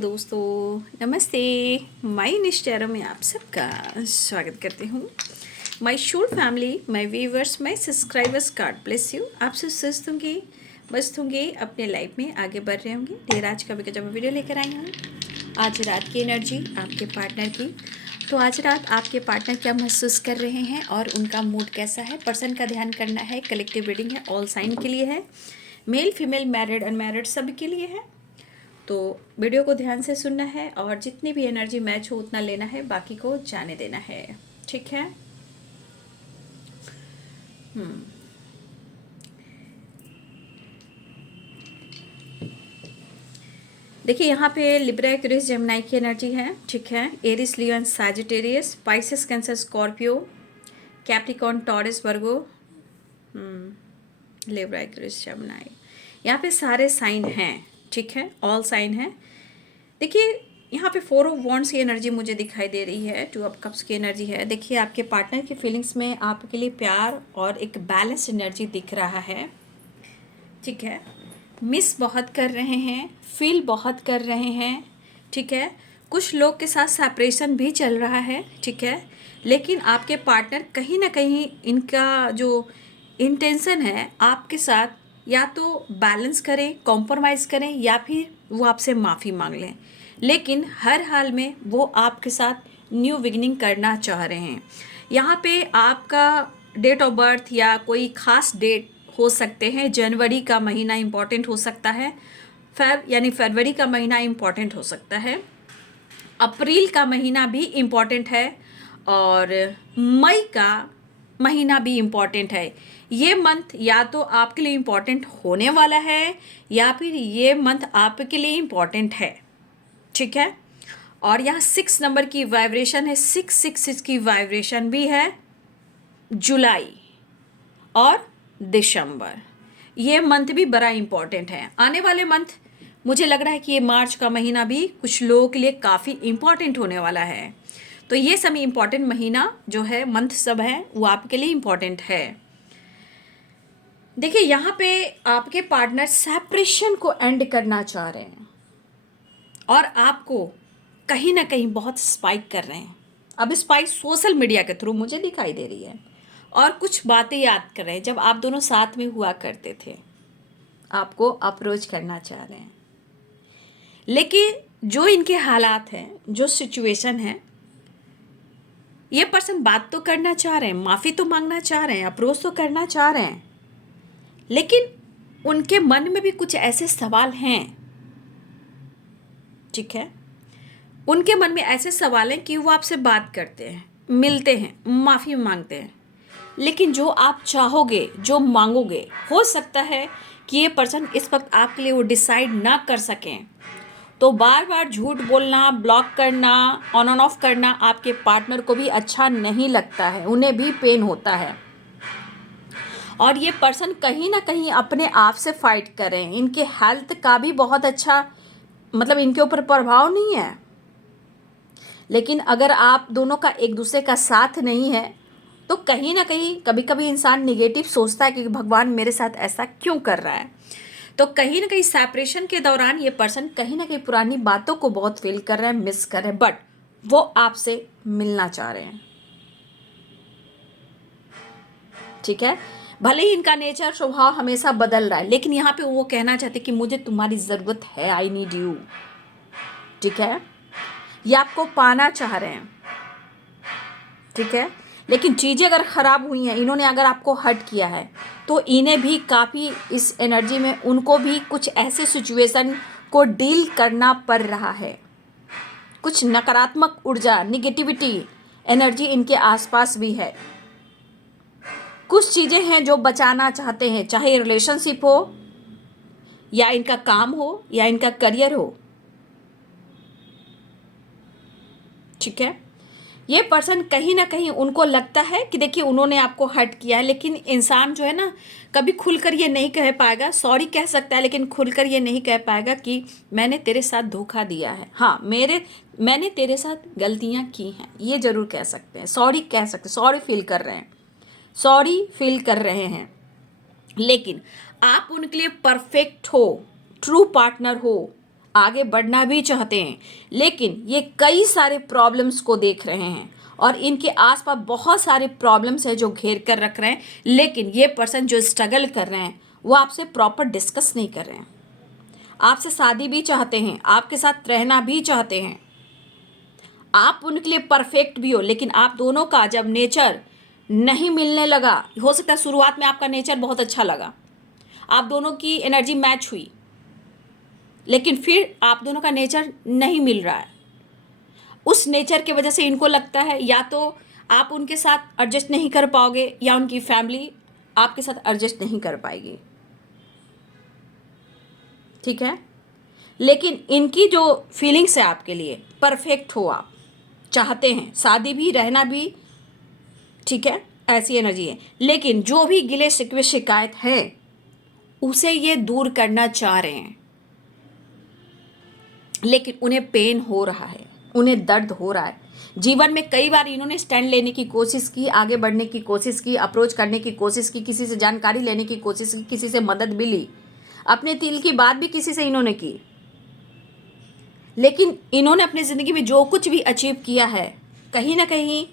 दोस्तों, नमस्ते। माई निश्चरों में आप सबका स्वागत करते हूँ। My school family, my viewers, my subscribers, God bless you. आप सब स्वस्थ होंगे, मस्त होंगे, अपने लाइफ में आगे बढ़ रहे होंगे। ढेर आज का भी जब मैं वीडियो लेकर आई हूँ, आज रात की एनर्जी आपके पार्टनर की। तो आज रात आपके पार्टनर क्या महसूस कर रहे हैं और उनका मूड कैसा है, पर्सन का ध्यान करना है। कलेक्टिव रीडिंग है, ऑल साइन के लिए है, मेल फीमेल मैरिड अनमैरिड सभी के लिए है। तो वीडियो को ध्यान से सुनना है और जितनी भी एनर्जी मैच हो उतना लेना है, बाकी को जाने देना है। ठीक है। देखिए यहाँ पे लिब्रा, एक्वेरियस, जेमिनी की एनर्जी है। ठीक है। Aries, Leo and Sagittarius, Pisces, Cancer, Scorpio, Capricorn, Taurus, Virgo, Libra, Aquarius, Gemini, यहाँ पे सारे साइन हैं। ठीक है, ऑल साइन हैं। देखिए यहाँ पे 4 ऑफ वॉन्ड्स की एनर्जी मुझे दिखाई दे रही है, 2 ऑफ कप्स की एनर्जी है। देखिए आपके पार्टनर की फीलिंग्स में आपके लिए प्यार और एक बैलेंस एनर्जी दिख रहा है। ठीक है। मिस बहुत कर रहे हैं, फील बहुत कर रहे हैं। ठीक है। कुछ लोग के साथ सेपरेशन भी चल रहा है। ठीक है। लेकिन आपके पार्टनर कहीं ना कहीं इनका जो इंटेंशन है आपके साथ, या तो बैलेंस करें, कॉम्प्रोमाइज़ करें, या फिर वो आपसे माफ़ी मांग लें। लेकिन हर हाल में वो आपके साथ न्यू बिगिनिंग करना चाह रहे हैं। यहाँ पे आपका डेट ऑफ बर्थ या कोई ख़ास डेट हो सकते हैं। जनवरी का महीना इम्पॉर्टेंट हो सकता है, यानी फरवरी का महीना इम्पॉर्टेंट हो सकता है, अप्रैल का महीना भी इम्पॉर्टेंट है, और मई का महीना भी इम्पॉर्टेंट है। ये मंथ या तो आपके लिए इम्पॉर्टेंट होने वाला है, या फिर ये मंथ आपके लिए इम्पॉर्टेंट है। ठीक है। और यहाँ 6 नंबर की वाइब्रेशन है, 666 की वाइब्रेशन भी है। जुलाई और दिसंबर, ये मंथ भी बड़ा इम्पॉर्टेंट है। आने वाले मंथ मुझे लग रहा है कि ये मार्च का महीना भी कुछ लोगों के लिए काफ़ी इम्पॉर्टेंट होने वाला है। तो ये सभी इम्पॉर्टेंट महीना जो है, मंथ सब है, वो आपके लिए इम्पॉर्टेंट है। देखिए यहाँ पे आपके पार्टनर सेपरेशन को एंड करना चाह रहे हैं और आपको कहीं ना कहीं बहुत स्पाइक कर रहे हैं। अब स्पाइक सोशल मीडिया के थ्रू मुझे दिखाई दे रही है, और कुछ बातें याद कर रहे हैं जब आप दोनों साथ में हुआ करते थे। आपको अप्रोच करना चाह रहे हैं, लेकिन जो इनके हालात हैं, जो सिचुएशन है, ये पर्सन बात तो करना चाह रहे हैं, माफ़ी तो मांगना चाह रहे हैं, अप्रोच तो करना चाह रहे हैं, लेकिन उनके मन में भी कुछ ऐसे सवाल हैं। ठीक है। उनके मन में ऐसे सवाल हैं कि वो आपसे बात करते हैं, मिलते हैं, माफ़ी मांगते हैं, लेकिन जो आप चाहोगे, जो मांगोगे, हो सकता है कि ये पर्सन इस वक्त आपके लिए वो डिसाइड ना कर सकें। तो बार बार झूठ बोलना, ब्लॉक करना, ऑन एंड ऑफ करना आपके पार्टनर को भी अच्छा नहीं लगता है, उन्हें भी पेन होता है। और ये पर्सन कहीं ना कहीं अपने आप से फाइट कर रहे हैं। इनके हेल्थ का भी बहुत अच्छा, मतलब इनके ऊपर प्रभाव नहीं है, लेकिन अगर आप दोनों का एक दूसरे का साथ नहीं है तो कहीं ना कहीं कभी कभी इंसान निगेटिव सोचता है कि भगवान मेरे साथ ऐसा क्यों कर रहा है। तो कहीं ना कहीं सेपरेशन के दौरान ये पर्सन कहीं ना कहीं पुरानी बातों को बहुत फील कर रहे हैं, मिस कर रहे हैं, बट वो आपसे मिलना चाह रहे हैं। ठीक है। भले ही इनका नेचर, स्वभाव हमेशा बदल रहा है, लेकिन यहाँ पे वो कहना चाहते कि मुझे तुम्हारी ज़रूरत है, आई नीड यू। ठीक है। ये आपको पाना चाह रहे हैं। ठीक है। लेकिन चीज़ें अगर ख़राब हुई हैं, इन्होंने अगर आपको हर्ट किया है, तो इन्हें भी काफ़ी इस एनर्जी में उनको भी कुछ ऐसे सिचुएशन को डील करना पड़ रहा है। कुछ नकारात्मक ऊर्जा, निगेटिविटी एनर्जी इनके आसपास भी है। कुछ चीज़ें हैं जो बचाना चाहते हैं, चाहे रिलेशनशिप हो, या इनका काम हो, या इनका करियर हो। ठीक है। ये पर्सन कहीं ना कहीं उनको लगता है कि देखिए उन्होंने आपको हर्ट किया है, लेकिन इंसान जो है ना, कभी खुलकर ये नहीं कह पाएगा। सॉरी कह सकता है, लेकिन खुलकर ये नहीं कह पाएगा कि मैंने तेरे साथ धोखा दिया है। हाँ, मैंने तेरे साथ गलतियाँ की हैं, ये ज़रूर कह सकते हैं। सॉरी कह सकते, सॉरी फील कर रहे हैं, सॉरी फील कर रहे हैं। लेकिन आप उनके लिए परफेक्ट हो, ट्रू पार्टनर हो, आगे बढ़ना भी चाहते हैं, लेकिन ये कई सारे प्रॉब्लम्स को देख रहे हैं और इनके आसपास बहुत सारे प्रॉब्लम्स हैं जो घेर कर रख रहे हैं, लेकिन ये पर्सन जो स्ट्रगल कर रहे हैं वो आपसे प्रॉपर डिस्कस नहीं कर रहे हैं। आपसे शादी भी चाहते हैं, आपके साथ रहना भी चाहते हैं, आप उनके लिए परफेक्ट भी हो, लेकिन आप दोनों का जब नेचर नहीं मिलने लगा, हो सकता है शुरुआत में आपका नेचर बहुत अच्छा लगा, आप दोनों की एनर्जी मैच हुई, लेकिन फिर आप दोनों का नेचर नहीं मिल रहा है। उस नेचर की वजह से इनको लगता है या तो आप उनके साथ एडजस्ट नहीं कर पाओगे या उनकी फैमिली आपके साथ एडजस्ट नहीं कर पाएगी, ठीक है। लेकिन इनकी जो फीलिंग्स है आपके लिए, परफेक्ट हो, आप चाहते हैं शादी भी रहना भी, ठीक है, ऐसी एनर्जी है। लेकिन जो भी गिले शिकवे शिकायत है उसे ये दूर करना चाह रहे हैं, लेकिन उन्हें पेन हो रहा है, उन्हें दर्द हो रहा है। जीवन में कई बार इन्होंने स्टैंड लेने की कोशिश की, आगे बढ़ने की कोशिश की, अप्रोच करने की कोशिश की, किसी से जानकारी लेने की कोशिश की, किसी से मदद भी ली, अपने दिल की बात भी किसी से इन्होंने की, लेकिन इन्होंने अपनी ज़िंदगी में जो कुछ भी अचीव किया है कहीं ना कहीं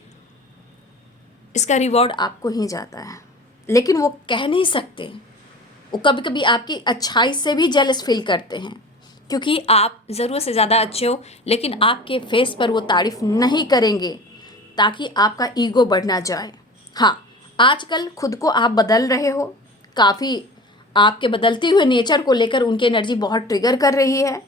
इसका रिवॉर्ड आपको ही जाता है, लेकिन वो कह नहीं सकते। वो कभी कभी आपकी अच्छाई से भी जेलस फील करते हैं, क्योंकि आप ज़रूरत से ज़्यादा अच्छे हो, लेकिन आपके फेस पर वो तारीफ़ नहीं करेंगे ताकि आपका ईगो बढ़ ना जाए। हाँ, आजकल खुद को आप बदल रहे हो, काफ़ी आपके बदलते हुए नेचर को लेकर उनकी एनर्जी बहुत ट्रिगर कर रही है,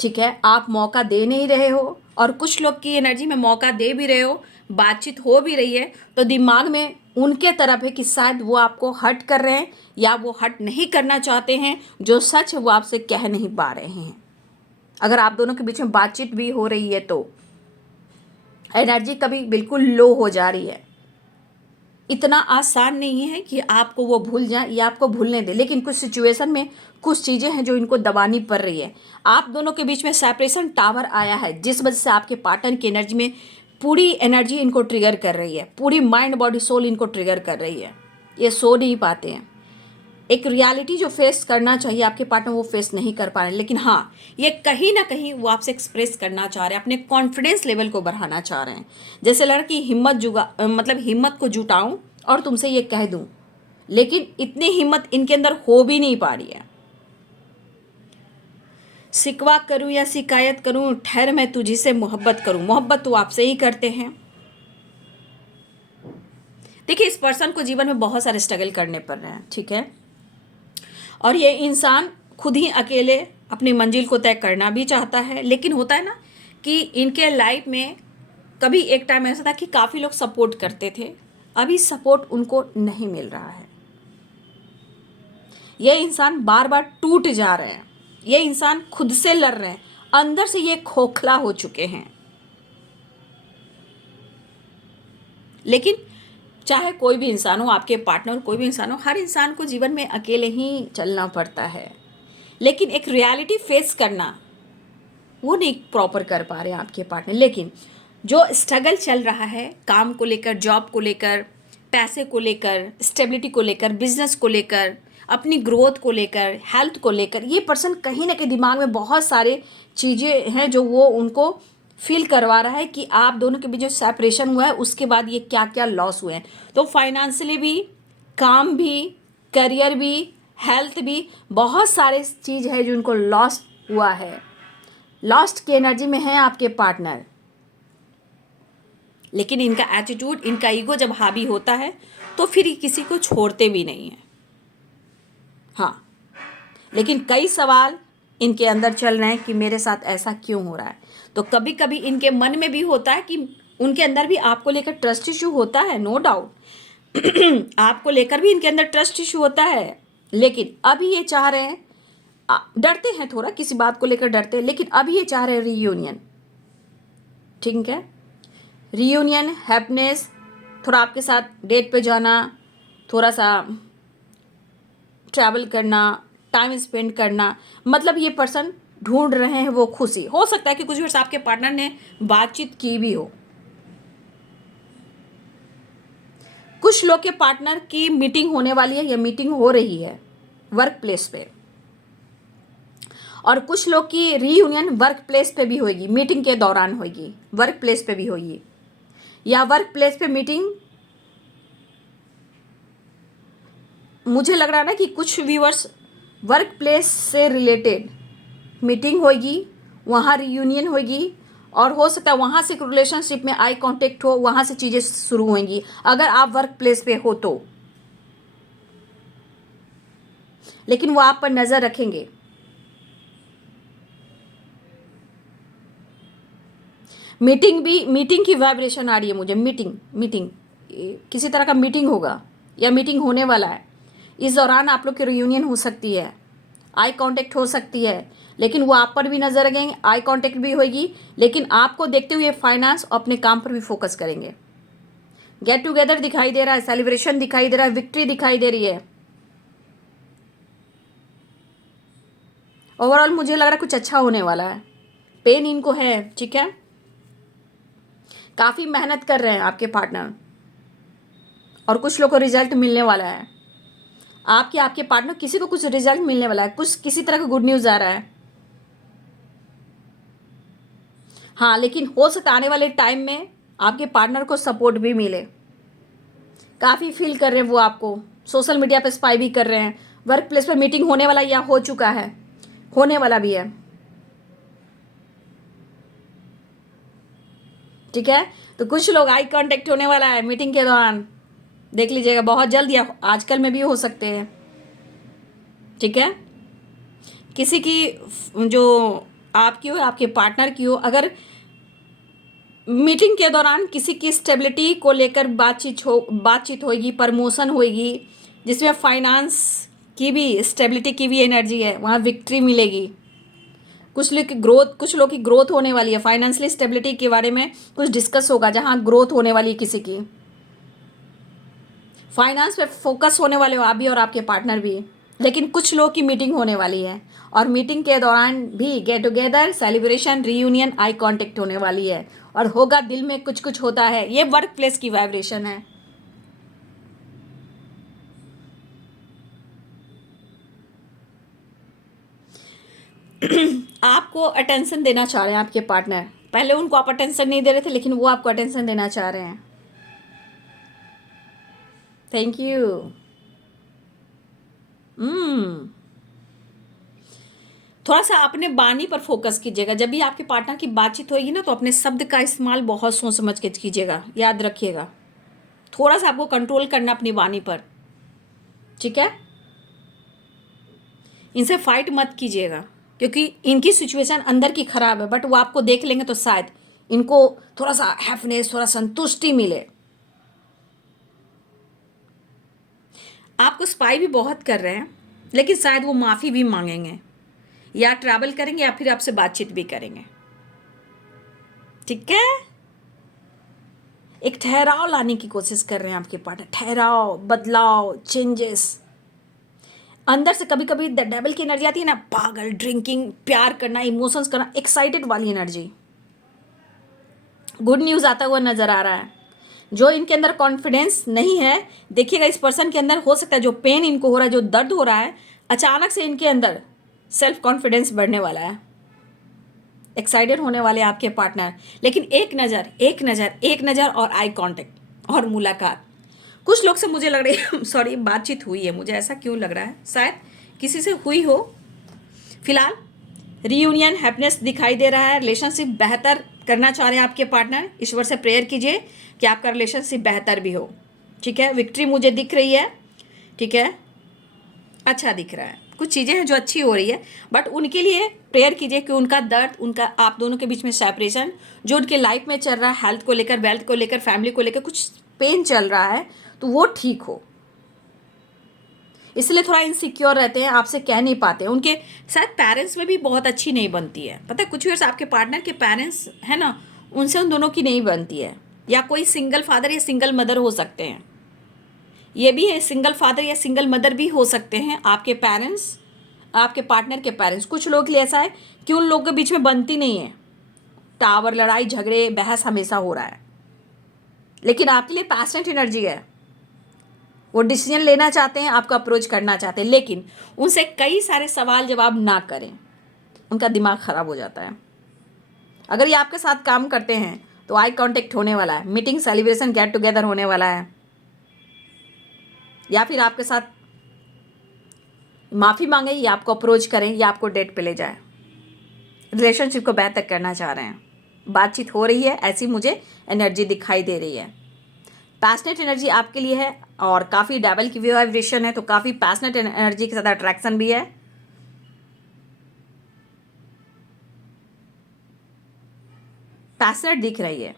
ठीक है। आप मौका दे नहीं रहे हो और कुछ लोग की एनर्जी में मौका दे भी रहे हो, बातचीत हो भी रही है, तो दिमाग में उनके तरफ है कि शायद वो आपको हर्ट कर रहे हैं या वो हर्ट नहीं करना चाहते हैं, जो सच है वो आपसे कह नहीं पा रहे हैं। अगर आप दोनों के बीच में बातचीत भी हो रही है तो एनर्जी कभी बिल्कुल लो हो जा रही है। इतना आसान नहीं है कि आपको वो भूल जाए या आपको भूलने दे, लेकिन कुछ सिचुएशन में कुछ चीज़ें हैं जो इनको दबानी पड़ रही है। आप दोनों के बीच में सेपरेशन टावर आया है, जिस वजह से आपके पार्टनर की एनर्जी में पूरी एनर्जी इनको ट्रिगर कर रही है, पूरी माइंड बॉडी सोल इनको ट्रिगर कर रही है। ये सो नहीं पाते हैं, एक रियलिटी जो फेस करना चाहिए आपके पार्टनर वो फेस नहीं कर पा रहे, लेकिन हाँ, ये कहीं ना कहीं वो आपसे एक्सप्रेस करना चाह रहे हैं, अपने कॉन्फिडेंस लेवल को बढ़ाना चाह रहे हैं। जैसे लड़की हिम्मत को जुटाऊं और तुमसे ये कह दूं, लेकिन इतनी हिम्मत इनके अंदर हो भी नहीं पा रही है। शिकवा करूं या शिकायत करूं, ठहर मैं तुझी से मोहब्बत करूं, मोहब्बत तो आपसे ही करते हैं। देखिए, इस पर्सन को जीवन में बहुत सारे स्ट्रगल करने पड़ रहे हैं, ठीक है, और ये इंसान खुद ही अकेले अपनी मंजिल को तय करना भी चाहता है। लेकिन होता है ना कि इनके लाइफ में कभी एक टाइम ऐसा था कि काफ़ी लोग सपोर्ट करते थे, अभी सपोर्ट उनको नहीं मिल रहा है। ये इंसान बार बार टूट जा रहे हैं, ये इंसान खुद से लड़ रहे हैं, अंदर से ये खोखला हो चुके हैं। लेकिन चाहे कोई भी इंसान हो, आपके पार्टनर कोई भी इंसान हो, हर इंसान को जीवन में अकेले ही चलना पड़ता है, लेकिन एक रियलिटी फेस करना वो नहीं प्रॉपर कर पा रहे हैं आपके पार्टनर। लेकिन जो स्ट्रगल चल रहा है काम को लेकर, जॉब को लेकर, पैसे को लेकर, स्टेबिलिटी को लेकर, बिजनेस को लेकर, अपनी ग्रोथ को लेकर, हेल्थ को लेकर, ये पर्सन कहीं ना कहीं दिमाग में बहुत सारे चीज़ें हैं जो वो उनको फील करवा रहा है कि आप दोनों के बीच जो सेपरेशन हुआ है उसके बाद ये क्या क्या लॉस हुए हैं। तो फाइनेंशियली भी, काम भी, करियर भी, हेल्थ भी, बहुत सारे चीज़ है जो उनको लॉस हुआ है। लॉस्ट की एनर्जी में है आपके पार्टनर, लेकिन इनका एटीट्यूड, इनका ईगो जब हावी होता है तो फिर ये किसी को छोड़ते भी नहीं हैं। हाँ, लेकिन कई सवाल इनके अंदर चल रहे हैं कि मेरे साथ ऐसा क्यों हो रहा है। तो कभी कभी इनके मन में भी होता है कि उनके अंदर भी आपको लेकर ट्रस्ट इशू होता है, नो डाउट आपको लेकर भी इनके अंदर ट्रस्ट इशू होता है, लेकिन अभी ये चाह रहे हैं, डरते हैं थोड़ा, किसी बात को लेकर डरते हैं, लेकिन अभी ये चाह रहे हैं रीयूनियन, ठीक है, रीयूनियन, हैप्पीनेस, थोड़ा आपके साथ डेट पे जाना, थोड़ा सा ट्रैवल करना, टाइम स्पेंड करना, मतलब ये पर्सन ढूंढ रहे हैं वो खुशी। हो सकता है कि कुछ वर्ष आपके पार्टनर ने बातचीत की भी हो, कुछ लोग के पार्टनर की मीटिंग होने वाली है या मीटिंग हो रही है वर्क प्लेस पे, और कुछ लोग की रीयूनियन वर्क प्लेस पे भी होगी, मीटिंग के दौरान होगी, वर्क प्लेस पे भी होगी, या वर्क प्लेस पे मीटिंग। मुझे लग रहा है ना कि कुछ व्यूअर्स वर्क प्लेस से रिलेटेड मीटिंग होगी, वहाँ रीयूनियन होगी, और हो सकता है वहाँ से रिलेशनशिप में आई कांटेक्ट हो, वहाँ से चीज़ें शुरू होंगी अगर आप वर्क प्लेस पे हो तो। लेकिन वो आप पर नज़र रखेंगे। मीटिंग की वाइब्रेशन आ रही है मुझे। मीटिंग किसी तरह का मीटिंग होगा या मीटिंग होने वाला है। इस दौरान आप लोग की रियूनियन हो सकती है, आई कांटेक्ट हो सकती है, लेकिन वो आप पर भी नज़र रखेंगे, आई कांटेक्ट भी होगी, लेकिन आपको देखते हुए फाइनेंस अपने काम पर भी फोकस करेंगे। गेट टुगेदर दिखाई दे रहा है, सेलिब्रेशन दिखाई दे रहा है, विक्ट्री दिखाई दे रही है। ओवरऑल मुझे लग रहा है कुछ अच्छा होने वाला है। पेन इनको है, ठीक है, काफ़ी मेहनत कर रहे हैं आपके पार्टनर, और कुछ लोग को रिजल्ट मिलने वाला है। आपके पार्टनर किसी को कुछ रिजल्ट मिलने वाला है, कुछ किसी तरह का गुड न्यूज़ आ रहा है। हाँ, लेकिन हो सकता है आने वाले टाइम में आपके पार्टनर को सपोर्ट भी मिले। काफ़ी फील कर रहे हैं वो आपको, सोशल मीडिया पे स्पाई भी कर रहे हैं। वर्क प्लेस पे मीटिंग होने वाला या हो चुका है, होने वाला भी है, ठीक है। तो कुछ लोग आई कांटेक्ट होने वाला है मीटिंग के दौरान, देख लीजिएगा, बहुत जल्द या आजकल में भी हो सकते हैं, ठीक है। किसी की जो आपकी हो, आपके पार्टनर की हो, अगर मीटिंग के दौरान किसी की स्टेबिलिटी को लेकर बातचीत होगी, प्रमोशन होगी, जिसमें फाइनेंस की भी, स्टेबिलिटी की भी एनर्जी है, वहाँ विक्ट्री मिलेगी। कुछ लोग की ग्रोथ होने वाली है, फाइनेंशियली स्टेबिलिटी के बारे में कुछ डिस्कस होगा, जहाँ ग्रोथ होने वाली है किसी की। फाइनेंस पे फोकस होने वाले हो आप भी और आपके पार्टनर भी। लेकिन कुछ लोग की मीटिंग होने वाली है, और मीटिंग के दौरान भी get together, celebration, reunion, eye contact होने वाली है, और होगा, दिल में कुछ कुछ होता है। ये वर्क प्लेस की वाइब्रेशन है। आपको अटेंशन देना चाह रहे हैं आपके पार्टनर। पहले उनको आप अटेंशन नहीं दे रहे थे, लेकिन वो आपको अटेंशन देना चाह रहे हैं। Thank you. थोड़ा सा अपने बानी पर फोकस कीजिएगा। जब भी आपके पार्टनर की बातचीत होगी ना, तो अपने शब्द का इस्तेमाल बहुत सोच समझ के कीजिएगा, याद रखिएगा। थोड़ा सा आपको कंट्रोल करना अपनी वाणी पर, ठीक है। इनसे फाइट मत कीजिएगा, क्योंकि इनकी सिचुएशन अंदर की खराब है, बट वो आपको देख लेंगे तो शायद इनको थोड़ा सा हैप्पीनेस, थोड़ा संतुष्टि मिले। आपको स्पाई भी बहुत कर रहे हैं, लेकिन शायद वो माफ़ी भी मांगेंगे, या ट्रैवल करेंगे, या फिर आपसे बातचीत भी करेंगे, ठीक है। एक ठहराव लाने की कोशिश कर रहे हैं आपके पार्टनर, ठहराव, बदलाव, चेंजेस। अंदर से कभी कभी द डेविल की एनर्जी आती है ना, पागल, ड्रिंकिंग, प्यार करना, इमोशंस करना, एक्साइटेड वाली एनर्जी। गुड न्यूज़ आता हुआ नज़र आ रहा है। जो इनके अंदर कॉन्फिडेंस नहीं है, देखिएगा इस पर्सन के अंदर हो सकता है जो पेन इनको हो रहा है, जो दर्द हो रहा है, अचानक से इनके अंदर सेल्फ कॉन्फिडेंस बढ़ने वाला है। एक्साइटेड होने वाले आपके पार्टनर। लेकिन एक नज़र और आई कांटेक्ट और मुलाकात। कुछ लोग से मुझे लग रही है सॉरी, बातचीत हुई है, मुझे ऐसा क्यों लग रहा है, शायद किसी से हुई हो। फिलहाल रीयूनियन, हैप्पीनेस दिखाई दे रहा है, रिलेशनशिप बेहतर करना चाह रहे हैं आपके पार्टनर। ईश्वर से प्रेयर कीजिए कि आपका रिलेशनशिप बेहतर भी हो, ठीक है। विक्ट्री मुझे दिख रही है, ठीक है, अच्छा दिख रहा है, कुछ चीज़ें हैं जो अच्छी हो रही है, बट उनके लिए प्रेयर कीजिए कि उनका दर्द, उनका आप दोनों के बीच में सेपरेशन जो उनके लाइफ में चल रहा है, हेल्थ को लेकर, वेल्थ को लेकर, फैमिली को लेकर कुछ पेन चल रहा है, तो वो ठीक हो। इसलिए थोड़ा इनसिक्योर रहते हैं, आपसे कह नहीं पाते। उनके शायद पेरेंट्स में भी बहुत अच्छी नहीं बनती है, पता है। कुछ व्यूअर्स आपके पार्टनर के पेरेंट्स है ना, उनसे उन दोनों की नहीं बनती है, या कोई सिंगल फादर या सिंगल मदर हो सकते हैं। ये भी है, सिंगल फादर या सिंगल मदर भी हो सकते हैं आपके पेरेंट्स, आपके पार्टनर के पेरेंट्स। कुछ लोग के लिए ऐसा है कि उन लोगों के बीच में बनती नहीं है, टावर, लड़ाई झगड़े, बहस हमेशा हो रहा है। लेकिन आपके लिए पैशनेट एनर्जी है, वो डिसीजन लेना चाहते हैं, आपको अप्रोच करना चाहते हैं, लेकिन उनसे कई सारे सवाल जवाब ना करें। उनका दिमाग ख़राब हो जाता है। अगर ये आपके साथ काम करते हैं तो आई कांटेक्ट होने वाला है, मीटिंग, सेलिब्रेशन, गेट टुगेदर होने वाला है, या फिर आपके साथ माफ़ी मांगे या आपको अप्रोच करें या आपको डेट पे ले जाए। रिलेशनशिप को बेहतर करना चाह रहे हैं, बातचीत हो रही है, ऐसी मुझे एनर्जी दिखाई दे रही है। पैशनेट एनर्जी आपके लिए है और काफ़ी डेवल की वाइब्रेशन है, तो काफ़ी पैशनेट एनर्जी के साथ अट्रैक्शन भी है। पैशनेट दिख रही है,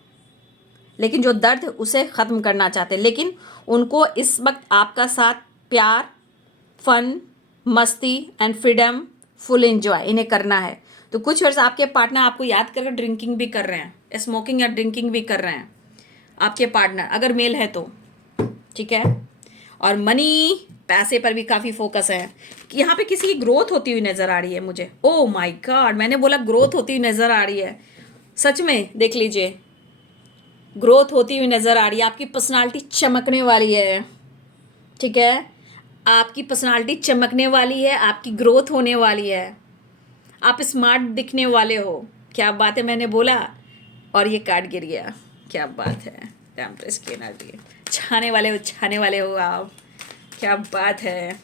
लेकिन जो दर्द उसे ख़त्म करना चाहते हैं, लेकिन उनको इस वक्त आपका साथ प्यार, फन, मस्ती एंड फ्रीडम, फुल एंजॉय इन्हें करना है। तो कुछ वर्ष आपके पार्टनर आपको याद करके ड्रिंकिंग भी कर रहे हैं, स्मोकिंग या ड्रिंकिंग भी कर रहे हैं आपके पार्टनर, अगर मेल है तो, ठीक है। और मनी, पैसे पर भी काफ़ी फोकस है कि यहाँ पे किसी की ग्रोथ होती हुई नज़र आ रही है मुझे। ओह माय गॉड, मैंने बोला ग्रोथ होती हुई नज़र आ रही है, सच में देख लीजिए, ग्रोथ होती हुई नज़र आ रही है। आपकी पर्सनालिटी चमकने वाली है, ठीक है, आपकी पर्सनालिटी चमकने वाली है, आपकी ग्रोथ होने वाली है, आप स्मार्ट दिखने वाले हो। क्या बात है, मैंने बोला और ये कार्ड गिर गया, क्या बात है। टेम्परेस की एनर्जी, छाने वाले हो आप, क्या बात है।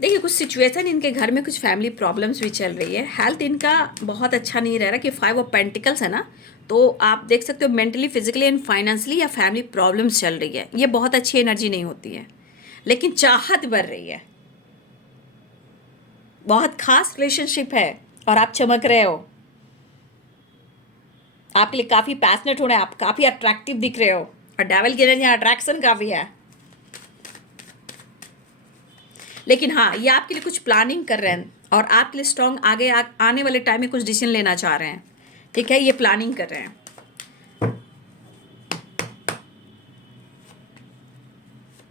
देखिए कुछ सिचुएशन, इनके घर में कुछ फैमिली प्रॉब्लम्स भी चल रही है, हेल्थ इनका बहुत अच्छा नहीं रह रहा कि 5 ऑफ पेंटिकल्स है ना, तो आप देख सकते हो मेंटली, फिजिकली एंड फाइनेंशियली या फैमिली प्रॉब्लम्स चल रही है। ये बहुत अच्छी एनर्जी नहीं होती है, लेकिन चाहत बढ़ रही है, बहुत खास रिलेशनशिप है और आप चमक रहे हो। आपके लिए काफ़ी पैशनेट हो रहे हैं, आप काफ़ी अट्रैक्टिव दिख रहे हो, और डेविल की एनर्जी अट्रैक्शन काफ़ी है। लेकिन हाँ, ये आपके लिए कुछ प्लानिंग कर रहे हैं और आपके लिए स्ट्रॉन्ग आगे आने वाले टाइम में कुछ डिसीजन लेना चाह रहे हैं, ठीक है, ये प्लानिंग कर रहे हैं।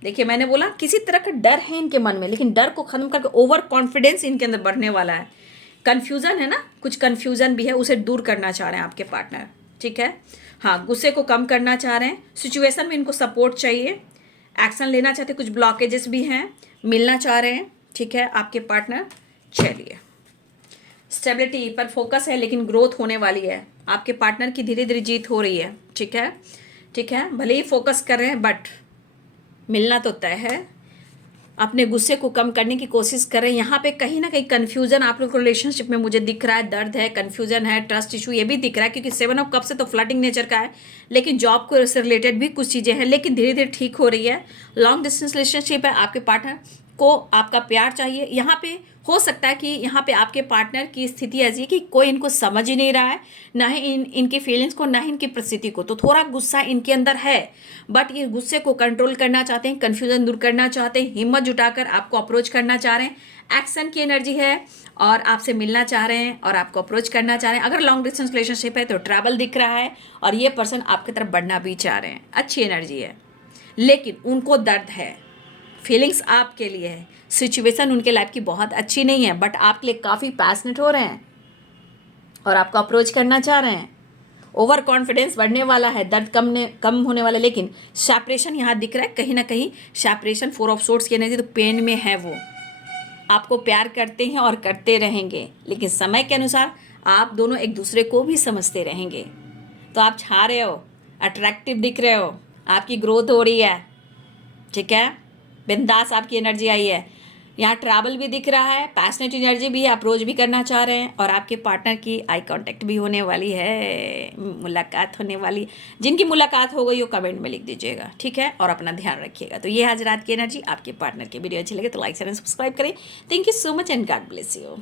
देखिए मैंने बोला किसी तरह का डर है इनके मन में, लेकिन डर को खत्म करके ओवर कॉन्फिडेंस इनके अंदर बढ़ने वाला है। कन्फ्यूज़न है ना, कुछ कन्फ्यूज़न भी है, उसे दूर करना चाह रहे हैं आपके पार्टनर, ठीक है। हाँ, गुस्से को कम करना चाह रहे हैं, सिचुएशन में इनको सपोर्ट चाहिए, एक्शन लेना चाहते, कुछ ब्लॉकेजेस भी हैं, मिलना चाह रहे हैं, ठीक है, आपके पार्टनर। चलिए, स्टेबिलिटी पर फोकस है, लेकिन ग्रोथ होने वाली है, आपके पार्टनर की धीरे धीरे जीत हो रही है, ठीक है, ठीक है। भले ही फोकस कर रहे हैं बट मिलना तो तय है। अपने गुस्से को कम करने की कोशिश करें। यहाँ पे कहीं ना कहीं कन्फ्यूजन आप लोग को रिलेशनशिप में मुझे दिख रहा है, दर्द है, कन्फ्यूजन है, ट्रस्ट इशू ये भी दिख रहा है, क्योंकि 7 ऑफ कप से तो फ्लर्टिंग नेचर का है, लेकिन जॉब को से रिलेटेड भी कुछ चीज़ें हैं, लेकिन धीरे धीरे ठीक हो रही है। लॉन्ग डिस्टेंस रिलेशनशिप है, आपके पार्टनर को आपका प्यार चाहिए। यहाँ पे हो सकता है कि यहाँ पे आपके पार्टनर की स्थिति ऐसी है कि कोई इनको समझ ही नहीं रहा है, ना ही इनकी फीलिंग्स को, ना ही इनकी परिस्थिति को, तो थोड़ा गुस्सा इनके अंदर है, बट ये गुस्से को कंट्रोल करना चाहते हैं, कन्फ्यूजन दूर करना चाहते हैं, हिम्मत जुटाकर आपको अप्रोच करना चाह रहे हैं। एक्शन की एनर्जी है और आपसे मिलना चाह रहे हैं और आपको अप्रोच करना चाह रहे हैं। अगर लॉन्ग डिस्टेंस रिलेशनशिप है तो ट्रैवल दिख रहा है और ये पर्सन आपकी तरफ बढ़ना भी चाह रहे हैं, अच्छी एनर्जी है, लेकिन उनको दर्द है, फीलिंग्स आपके लिए है, सिचुएशन उनके लाइफ की बहुत अच्छी नहीं है, बट आपके लिए काफ़ी पैशनेट हो रहे हैं और आपको अप्रोच करना चाह रहे हैं। ओवर कॉन्फिडेंस बढ़ने वाला है, दर्द कम होने वाला है, लेकिन सेपरेशन यहाँ दिख रहा है, कहीं ना कहीं सेपरेशन, 4 ऑफ सोर्ड्स की एनर्जी, तो पेन में है वो, आपको प्यार करते हैं और करते रहेंगे, लेकिन समय के अनुसार आप दोनों एक दूसरे को भी समझते रहेंगे। तो आप छा रहे हो, अट्रैक्टिव दिख रहे हो, आपकी ग्रोथ हो रही है, ठीक है, बिंदास आपकी एनर्जी आई है। यहाँ ट्रैवल भी दिख रहा है, पैशनेट एनर्जी भी है, अप्रोच भी करना चाह रहे हैं और आपके पार्टनर की आई कांटेक्ट भी होने वाली है, मुलाकात होने वाली। जिनकी मुलाकात हो गई हो कमेंट में लिख दीजिएगा, ठीक है, और अपना ध्यान रखिएगा। तो ये आज रात की एनर्जी आपके पार्टनर की। वीडियो अच्छी लगे तो लाइक शेयर एंड सब्सक्राइब करें। Thank you so much and God bless you.